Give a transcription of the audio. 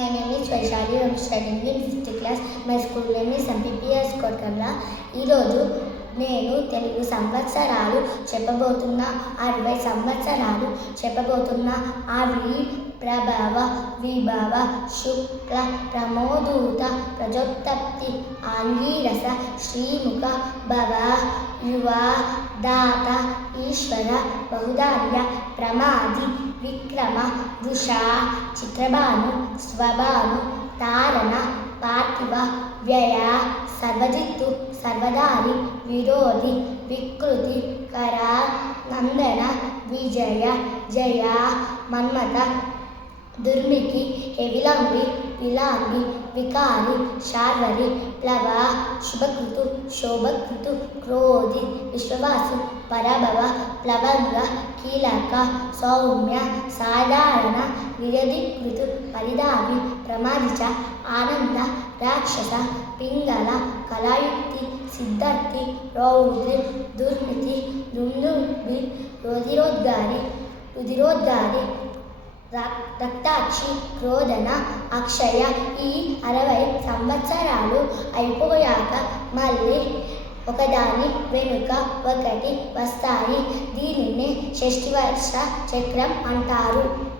My name is Vaishali. I'm studying in fifth class. My school name is MPPS Kotkala. ఈరోజు నేను తెలుగు సంవత్సరాలు చెప్పబోతున్నా అరవై సంవత్సరాలు చెప్పబోతున్న అవి ప్రభవ విభవ శుక్ల ప్రమోదూత ప్రజోత్పత్తి ఆంగీరస శ్రీముఖ భవ యువ దాత ఈశ్వర బహుదార్య ప్రమాది విక్రమ వృష చిత్రభాను స్వభాను తారణ పార్థివ వ్యయ సర్వజిత్తు సర్వదారి విరోధి వికృతి కర నందన విజయ జయ మన్మత దుర్మికి ఎవిలాంబి విలాంబి వికారి శార్వరి ప్లవ శుభకృతు శోభకృతు క్రోధి విశ్వవాసు పరభవ ప్లవంగ కీలక సౌమ్య సాధారణ విరధికృతు పరిదావి ప్రమాదిచ ఆనంద రాక్షస పింగళ కళాయుక్తి సిద్ధార్థి రౌద్రి దుర్మితి దుందుంబి రుధిరోద్గారి రుధిరోద్గారి రక్తాక్షి క్రోధన అక్షయ ఈ అరవై సంవత్సరాలు అయిపోయాక మళ్ళీ ఒకదాని వెనుక ఒకటి వస్తాయి. దీనినే షష్ఠివర్ష చక్రం అంటారు.